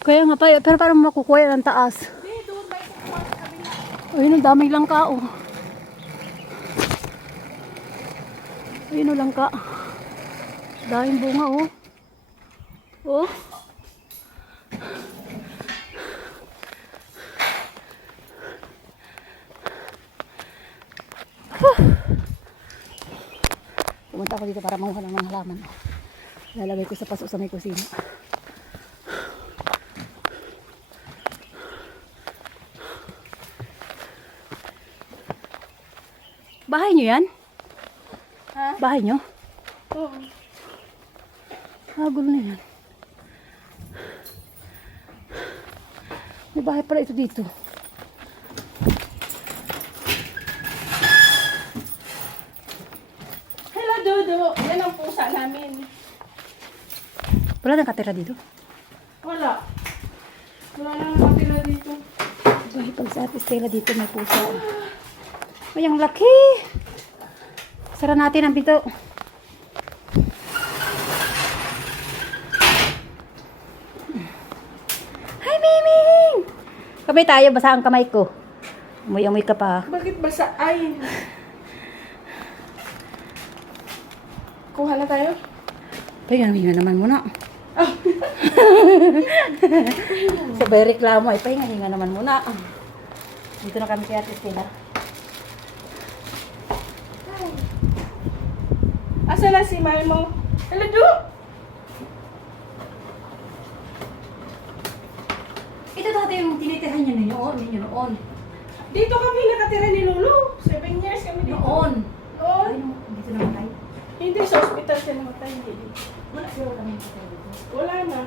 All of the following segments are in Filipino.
Kaya nga pa, pero parang makukuha yan ang taas. Hindi, doon may kukuha sa kabila. Ayun, ang daming langka, oh. Ayun, oh, langka. Daming bunga, oh. Oh. Pumunta ako dito para manguha ng mga halaman. Lalagay ko sa paso sa may kusina. Bahay nyo yan? Ha? Bahay nyo? Oo. Gulo na yan. May bahay pala ito dito. Hello, Dodo. Yan ang pusa namin. Wala nang katira dito. Wala. Wala na nakatira dito. Bahay pag sa Ate Stella dito may pusa. Ay, ang laki! Sara natin ang pinto. Hi, Miming! Kamay tayo, basa ang kamay ko. Amoy-amoy ka pa. Bakit basa? Ay. Kuha na tayo? Pahinga naman muna. Sabay reklamo, ay pahinga naman muna. Dito na kami kay Ate Stella. Asa na si Mami mo? Hello, Do! Ito dati yung tinitirahan niyo noon. Dito kami nakatira ni Lulu. 7 years kami dito. Noon. Noon? Ay, dito naman tayo. Hindi, sa hospital siya namatay. Hindi dito. Wala siguro kami dito. Wala na.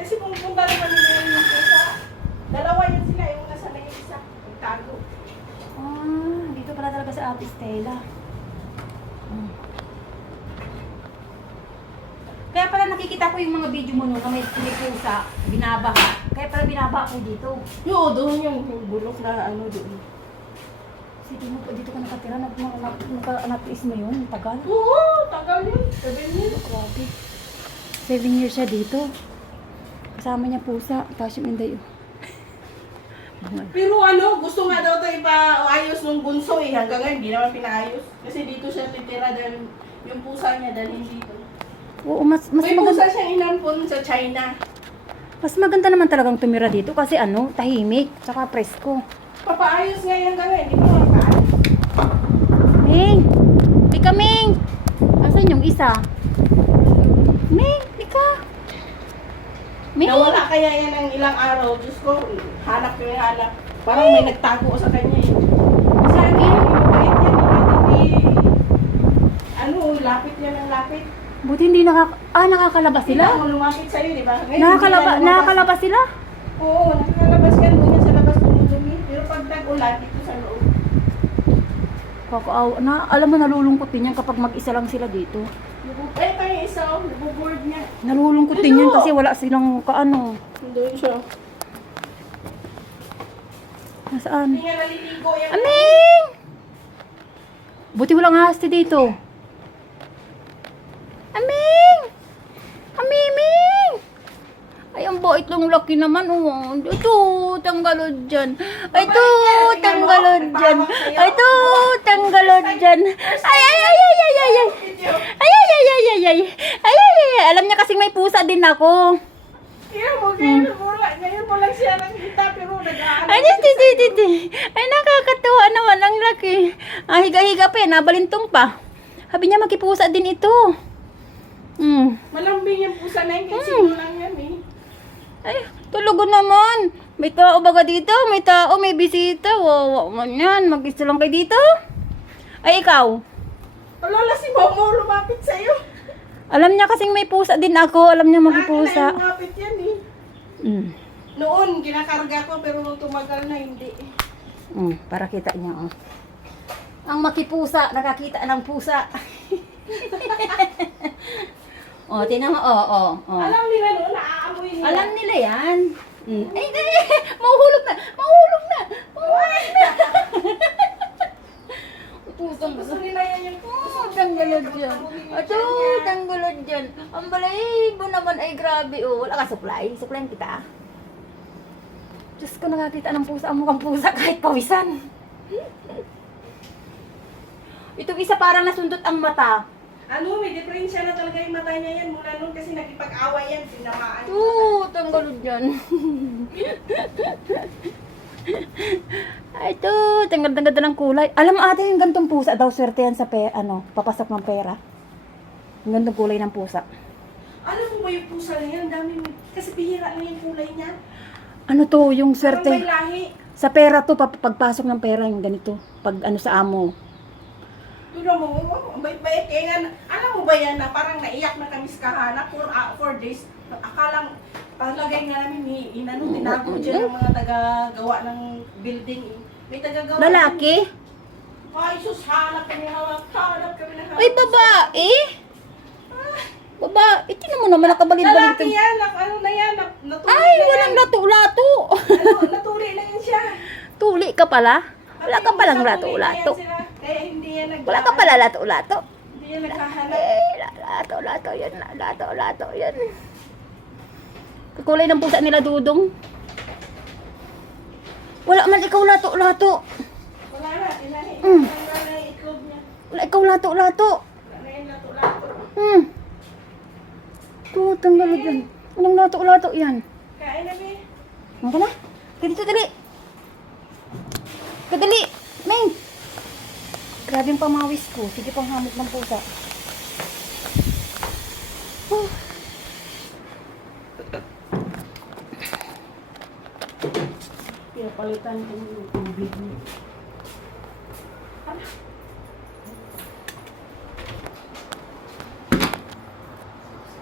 Kasi pumunta na kami ngayon yung pusa. Dalawa yun sila. Yung nasa na yung isa. Nagtago. Dito pala talaga sa Ate Stella. Kaya pala nakikita ko yung mga video mo noon na may pusa, binabaha. Kaya pala binabaha ko dito. Yo, doon yung bulok na ano doon. Sige mo, dito ka nakatira, nag-is mo yun, tagal. Oo, tagal yun. 7 years. Grabe. 7 years siya dito. Kasama niya pusa, tapos yung inday. Pero ano, gusto nga daw ito ipaayos ng bunso eh. Hanggang ngayon, hindi naman pinaayos. Kasi dito siya titira dahil yung pusa niya dalhin dito. Oo, mas May maganda. pusa siyang inampon sa China. Mas maganda naman talagang tumira dito kasi ano, tahimik, tsaka presko. Papaayos nga yan hanggang ngayon, hindi mo naman paayos. Ming! Di ka, Ming! Asan yung isa? Ming! Di ka! Ming! Nawala kaya yan ng ilang araw. Diyos ko, hanap ko yung hanap. Parang may nagtago sa kanya eh. Sabi, mabait yan. Hindi, ano, lapit yan ang lapit. Buti hindi nakakalabas sila? Hindi ako lumapit sa'yo, di ba? Ngayon, hindi na lumabas. Nakakalabas sila? Oo, nakakalabas yan. Doon yan sa labas dumudumi. Pero pag tag-ulan, dito sa loob. Alam mo, nalulungkot din yan kapag mag-isa lang sila dito. Eh, tayo isa, nabuboard niya. Nalulungkot din yan kasi wala silang kaano. Doon siya. Nasaan? Hindi nga naliligo yan. Aming! Buti walang hasti dito. Aming! Amiming! Ay, ang bait lang laki naman. Oh. Ito, tanggalod dyan. Ito, tanggalod dyan. Ito, tanggalod dyan. Ay, ay, ay, ay, ay, ay, ay. Ay, ay, ay, ay, ay, ay. Ay, ay, ay, ay. Alam niya kasing may pusa din ako. Ngayon mo lang siya nakita, pero nag-aano. Ay, ay, nakakatuwa naman ang laki. Higa-higa pa nabalintong pa. Sabi niya magkipusa din ito. Malambing yung pusa na yun, kasi sino lang yan eh. Ay, tulugon naman. May tao baga dito? May tao, may bisita. Wow, man yan. Mag-isa lang kayo dito? Ay, ikaw? Alala si Momo lumapit sa'yo. Alam niya kasing may pusa din ako. Alam niya Lagi magpusa. na lumapit yan eh. Noon, ginakarga ko, pero nung tumagal na, hindi. Para kita niya, oh. Ang makipusa, nakakita ng pusa. Oh, tinan mo, oh. Alam nila noon, naaamoy nila. Alam nila yan. Ay, mahuhulog na. Mahuhulog na. Pusang Gusto nila yan yung tanggalod dyan. Ato, tanggalod dyan. Ang balahibo naman ay grabe. Oh, wala ka supply? Supplyan kita. Diyos ko, nakakita ng pusa. Ang mukhang pusa kahit pawisan. Itong isa parang nasundot ang mata. Ano, may diferensya na talaga yung mata niya yan. Mula nun kasi nakipag-away yan, sinamaan. Oo, tanggalod yan. Ay, ito, tanggal-tanggal ng kulay. Alam mo ate, yung gantong pusa daw, swerte yan sa papasok ng pera. Yung gantong kulay ng pusa. Alam mo ba yung pusa na yan? Dami, kasi bihira lang yung kulay niya. Ano to, yung Parang swerte. may lahi. Sa pera to, pagpasok ng pera, yung ganito. Pag ano sa amo. Tignan mo, bait-bait. Kaya nga, alam mo ba yan na parang naiyak na kami sa kahanap for 4 days. Akalang, palagay nga namin, tinago dyan ng mga taga-gawa ng building. May taga-gawa. Lalaki? Ay, sus, hanap kami hawak. Hanap kami na hawak. Ay, babae? Babae, tingnan mo naman, nakabalid-balid. Lalaki yan, ano na yan, natuli Ay, na walang yan. lato-lato. Ano, natuli na yan siya. Tuli ka pala? Wala ka Pati palang yung lato-lato. natuli na yan sila. Kaya hindi yan Wala ka pala lato-lato. Hindi yan naghahanap. Lato-lato yan. Lato-lato yan. Kulay ng pusa nila, Dudong. Wala man ikaw lato-lato. Wala na, ilahi. Mm. Wala na yung itlog niya. Wala ikaw lato-lato. Wala na yung lato-lato. Ito, tanggalod yan. Anong lato-lato yan? Kain na, Be. Ano ka na? Kaya dito, dali. Kadali. Ming. Grabe yung pamawis ko. Sige pang hamot ng pusa. Oh. Pinapalitan ko yung tubig niya.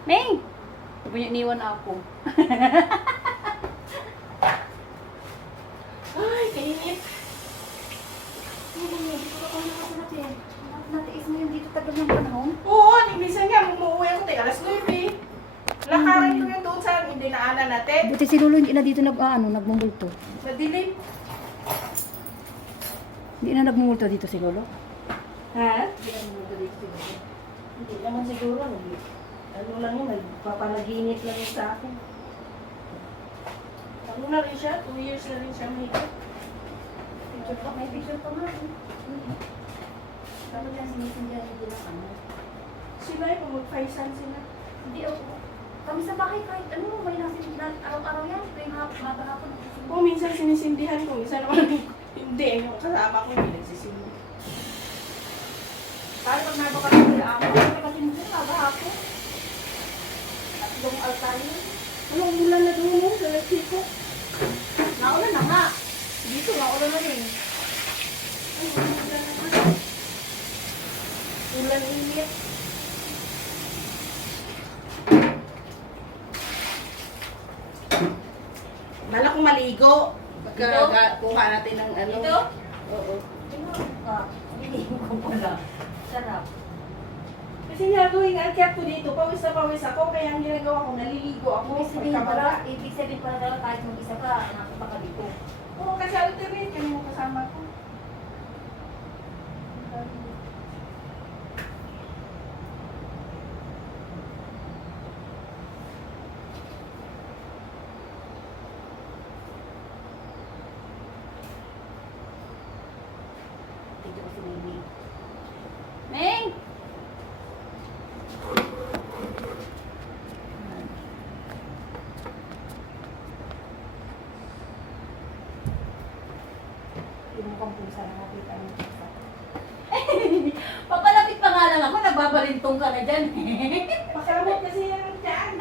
Ming! Sabi niya, iniwan ako. Ay, kainit. Natiis mo yung dito tagal ng panahon? Oo, minsan nga, umuwi ako tayo alas 9. Lakaran ko yung doon sa dinaanan natin. Buti si Lolo hindi na dito nagmumulto. Madilim. Hindi na nagmumulto dito si Lolo. Ha? Hindi na nagmumulto dito si Lolo. Hindi naman siguro. Ano lang yun, nagpapanaginip lang yun sa akin. Ano na rin siya? 2 years na rin siya mahigit. Picture pa, may picture pa nga. Dapat yan sinisindihan dito ng ano. Sila ay mag-faisan sila. Hindi ako. Kami sa bahay kahit ano, may nasin araw-araw yan. Tuwing hapon. Oo, minsan sinisindihan ko. Minsan naman hindi. Yung kasama ko hindi nagsisindi. Kaya pag nabaka ko yung amo, kapatid mo sila, hapon. Tatlong altar yun. Anong ulan na doon mo sa Mexico? Naulan na nga. Dito, naulan na rin. Anong ulan na nga? Ulan init. Bala kong maligo. Pagka kuha natin ng ano. Dito? Oo. Hindi ko pala. Sarap. Kasi nga gawin ang kaya ko dito, pawis na pawis ako, kaya ang ginagawa ko, naliligo ako. Pagkabala. Ibig sabihin pala daw kahit mag-isa ka, nakita ka dito. Oo, kasi alternate kami yung kasama ko. Dito ko si Mimi. Ming! Yung mukhang pusa na nakita ng pusa. Papalapit pa nga lang ako, nagbabalintong ka na dyan. Makamot kasi yan ang tiyan.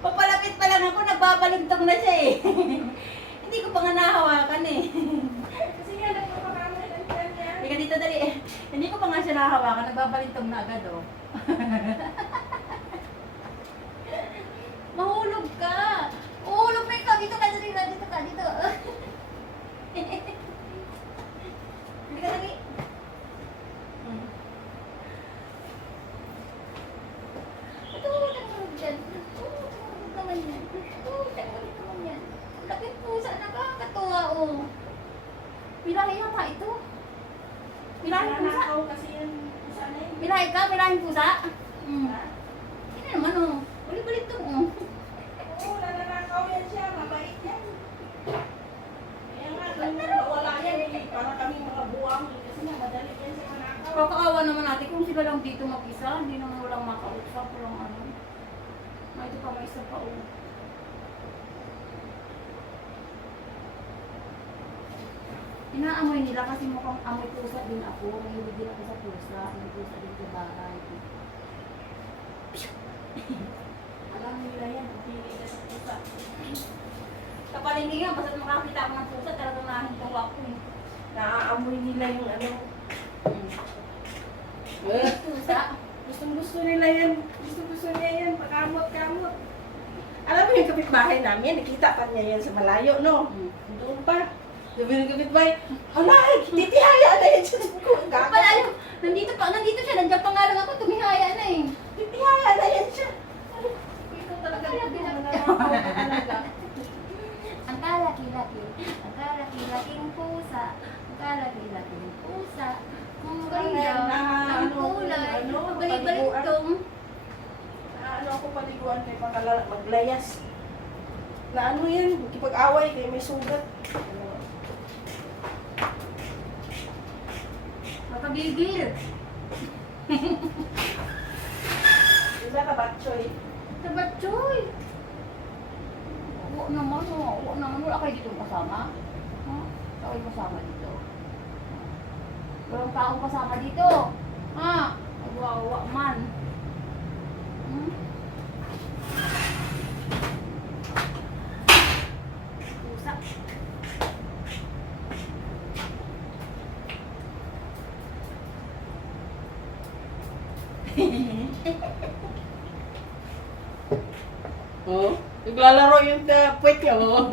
Papalapit pa lang ako, nagbabalintong na siya eh. Hindi ko pa nga nahawakan eh. Kasi nga nagpapakamot ang tiyan niya. Hindi ka dito dali eh. Hindi ko pa nga siya nahawakan, nagbabalintong na agad oh. Mahulog ka! Uhulog na ikaw! Dito ka, dito ka, dito ka, dito. Hindi ka dali. Ito, tanggol dyan. Tanggol naman yan. Ito, tanggol naman yan. Laking pusa, nakakatuwa oh. Pilahe yata ito. Pilahe pusa. Nanakaw kasi yan. Sana yun. Pilahe ka, pilaheng pusa. Ha? Hindi naman oh. Balik-balik to oh. Oo, nanakaw yan siya. Mabait yan. lang dito mag-isa. Hindi naman walang makausap. Walang ano. Ito pa may isa pa. Oh. Inaamoy nila kasi mukhang amoy pusa din ako. Mahilig din ako sa pusa. May pusa din sa bahay. Alam nila yan, pili na sa pusa. Kapalingin nga, basta makakita ako ng pusa, talagang nahintaw ako eh. Naaamoy nila yung ano. Pusa? Gusto nila yan. Gusto niya yan. Pakamot-kamot. Alam mo yung kapitbahay namin, nakita pa niya yan sa malayo, no? Doon pa. Sabi ng kapitbahay, hala, titihaya na yan siya. Pala, nandito siya, nandiyan pa nga lang ako, tumihaya na eh. Titihaya na yan siya. Ikaw talaga Talaga. Ang kalaki-laking pusa, ang kalaki-laking pusa, ang ganda, ang kulay, ang balik-baliktong. Ano ako paliguan kay maglayas. Na ano yan, makipag-away kay may sugat. Makabigil. Isa ka batchoy. Tabatchoy. Huwag naman, wala kayo dito kasama. Wala kayo kasama dito. Walang taong kasama dito. Nagwawa man. Pusa. Oh, naglalaro yung puwet niya, oh.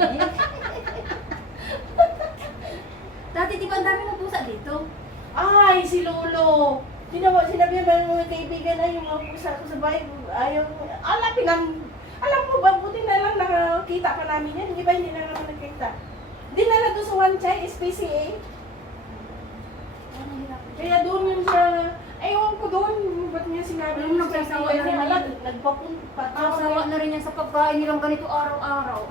Dati di ba ang dami ng pusa dito? Ay, si Lolo. Sinabi ba ng mga kaibigan ay yung mga pusa ko sa bahay, ayaw, alam mo ba, buti na lang nakakita pa namin yan, di ba hindi na naman nakita. Dinala doon sa One Chai, SPCA. Kaya doon yun sa, ewan ko doon, ba't niya sinabi Alam mo, nagsasawa na rin yan. Nagpapatawa na rin yan sa pagkain nilang ganito araw-araw.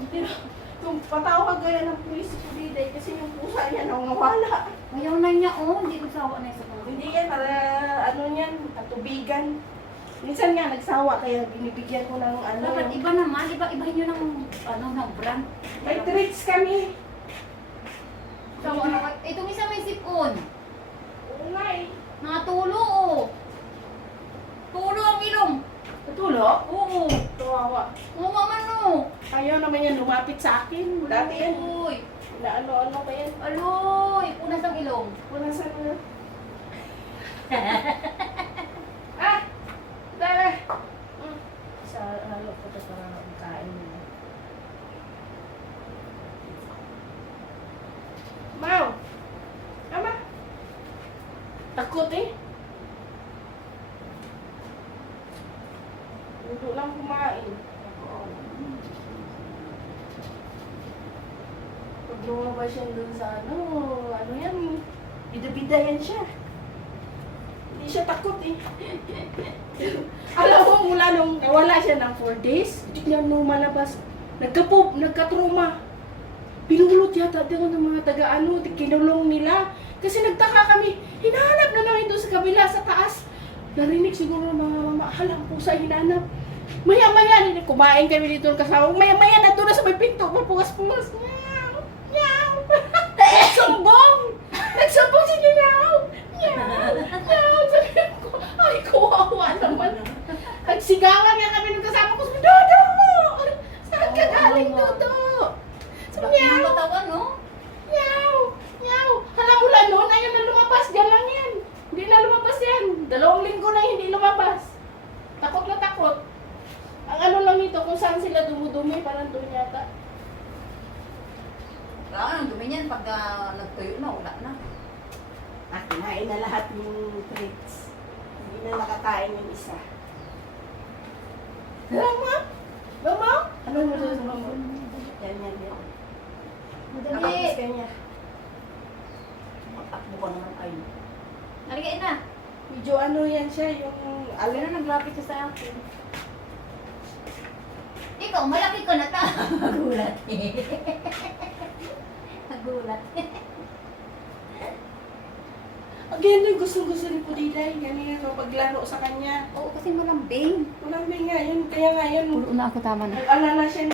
Kung patawag gaya ng pulis si Kuliday kasi yung pusa niya nang nawala. Ayaw na niya, hindi ko sawa na yung sa pagkain. Hindi yan, para ano yan, katubigan. Minsan nga nagsawa kaya binibigyan ko ng ano. Dapat iba naman, ibahin nyo ng brand. May treats kami. Sawa na kayo. Itong isa may sipon. Oo nga eh. Nakatulo oh. Tulo ang ilong. Natulo? Oo. Kawawa. Oo naman no. Ayaw naman yan lumapit sa akin. Dati yan. Uy. Na ano pa yan. Aloy. Punas ang ilong. Punasan mo na. Ah! Dala! Sa halo ko ito para kain mo. Mau! Ama! Takot eh. Hindi lang kumain. Pag lumabas yan dun sa ano yan, bida-bida yan siya. Hindi siya takot eh. Alam mo, mula nung nawala siya ng 4 days, hindi niya lumalabas. Nagka-trauma. Pinulot yata doon ng mga taga-ano, kinulong nila. Kasi nagtaka kami, hinahanap na namin doon sa kabila, sa taas. Narinig siguro ng mga mama, halang pusa hinanap. Maya-maya, kumain kami dito ng kasama. Maya-maya, nandun na sa may pinto, mapukas-pukas. Meow! Meow! Nagsambong! Nagsambong si Meow! Meow! Meow! Sabi ko, ay, kawawa naman. Nagsigawan nga kami ng kasama ko. Dodo! Saan ka galing, Dodo? So, meow! Matawa no? Meow! Meow! Alam mo lang noon, ayaw na lumabas. Diyan lang yan. Hindi na lumabas yan. 2 linggo na hindi lumabas. Takot na takot. Ang ano lang ito, kung saan sila dumudumi, parang doon yata. Ang dumi niyan pag nagtuyo na, wala na. At kinain na lahat yung treats. Hindi na nakakain yung isa. Mama? Mama? Ano mo sa mama? Yan. Madali. Nakapis ka niya. Matakbo ka naman ay. Naligain na. Medyo ano yan siya, yung Alin na naglapit siya sa akin. Ikaw, malaki ka na ta. Nagulat. Nagulat. Again, yung gusto ni Pudiday. Ganyan yung paglaro sa kanya. Oo, kasi malambing. Malambing nga yun. Kaya nga yun. Pulo na ako, tama na. Nag-alala siya